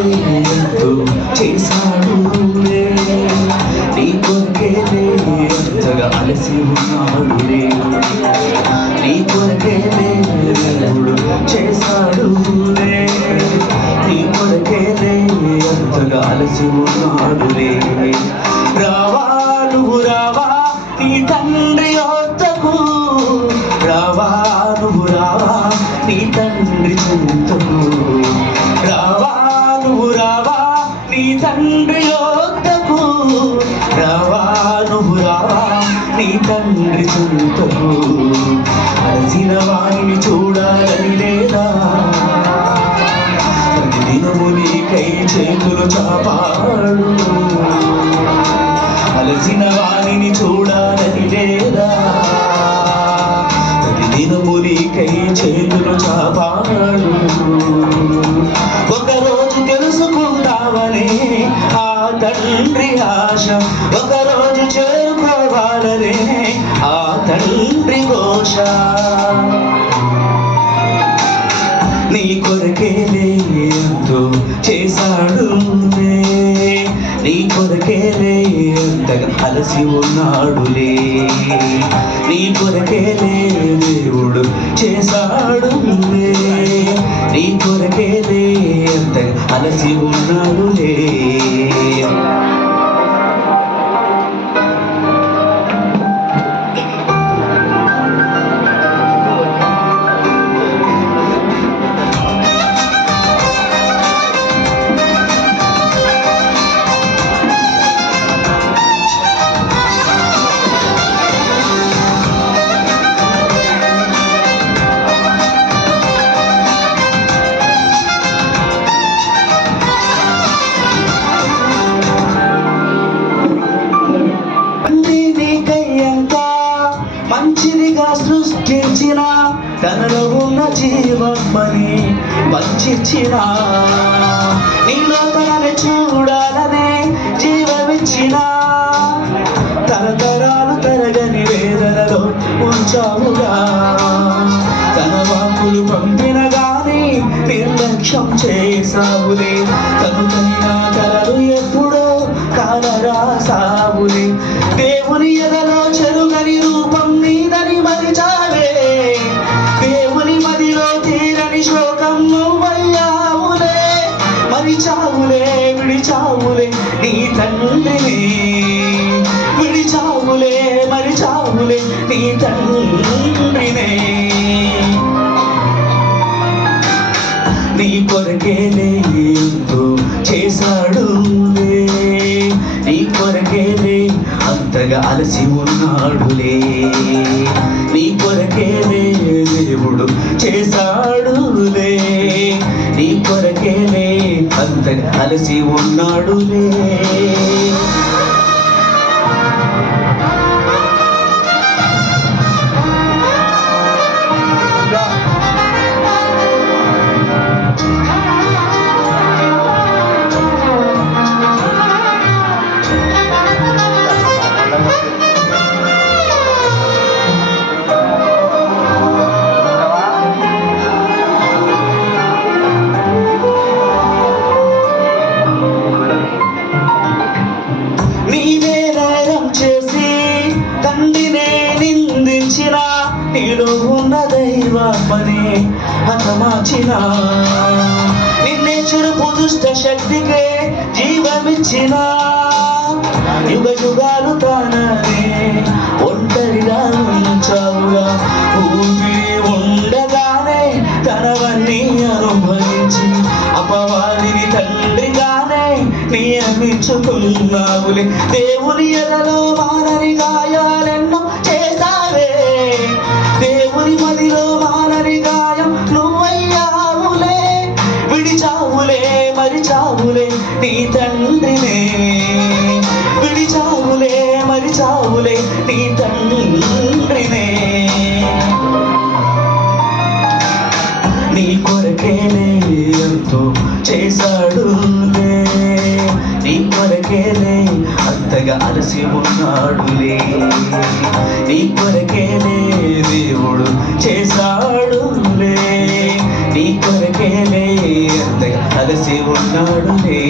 ఎంతో చేశాడులే, నీ కొరకేలే ఎంతగా అలసి ఉన్నాడులే, నీ కొరకేలే దేవుడు చేశాడులే, నీ కొరకేలే ఎంతగా అలసి ఉన్నాడులే. రావా నువ్వు రావా నీ తండ్రి యొద్దకు, రావా నువ్వు రావా నీ తండ్రి చెంతకు, రావా నువ్వు రావా నీ తండ్రి యొద్దకు, రావా నువ్వు రావా నీ తండ్రి చెంతకు. అలసిన వారిని చూడాలని లేదా, ప్రతిదినము నీకై చేతులు చాపాడు, అలసిన వారిని చూడాలని లేదా, ప్రతిదినము నీకై చేతులు చాపాడు. ఒకరోజు తెలుసుకుంటావని ఆ తండ్రి ఆశ, ఒకరోజు చేరుకోవాలని ఆ తండ్రి ఘోష. నీ కొరకేలే ఎంతో చేశాడులే, నీ కొరకేలే ఎంతగా అలసి ఉన్నాడులే, నీ కొరకేలే దేవుడు చేశాడులే, నీ కొరకేలే ఎంతగా అలసి ఉన్నాడులే. మంచిదిగా సృష్టించిన తనలో ఉన్న జీవమ్మని పంచిచ్చిన, నీలో తనని చూడాలనే జీవమిచ్చిన, తరతరాలు తరగని వేదనలో ఉంచావుగా, తన వాక్కులు పంపిన గాని నిర్లక్ష్యం చేసావులే, తనుకైనా కలలు ఎప్పుడో కాలరాసావులే, దేవుని ఎదలో చెరుగని రూపం నీదని మరిచావే, దేవుని మదిలో తీరని శోకం నువ్వయ్యావులే, మరిచావులే విడిచావులే నీ తండ్రిని, విడిచావులే మరిచావులే నీ తండ్రినే. నీ కొరకేలే ఎంతో చేశాడులే, నీ కొరకేలే అంతగా అలసి ఉన్నాడులే, నీ కొరకేలే దేవుడు చేశాడులే, నీ కొరకేలే అంతగా అలసి ఉన్నాడులే. నీలో ఉన్న దైవమని హతమార్చిన, నిన్నే చెరుపు దుష్ట శక్తికే జీవమిచ్చిన, యుగ యుగాలు తాననే ఒంటరిగా ఉంచావుగా, ఊపిరి ఉండగానే తనవన్నీ అనుభవించి అపవాదిని తండ్రిగానే నియమించుకున్నావులే, దేవుని ఎదలో మానని గాయాలెన్నో చేస్తావే, దేవుని మదిలో మానని గాయం నువ్వయ్యావులే, విడిచావులే మరిచావులే నీ తండ్రినే, విడిచావులే మరిచావులే నీ తండ్రినే. నీ కొరకేలే ఎంతో చేశాడులే, నీ కొరకేలే అంతగా అలసి ఉన్నాడులే, నీ కొరకేలే దేవుడు చేశాడులే, నీ కొరకేలే అంతగా అలసి ఉన్నాడులే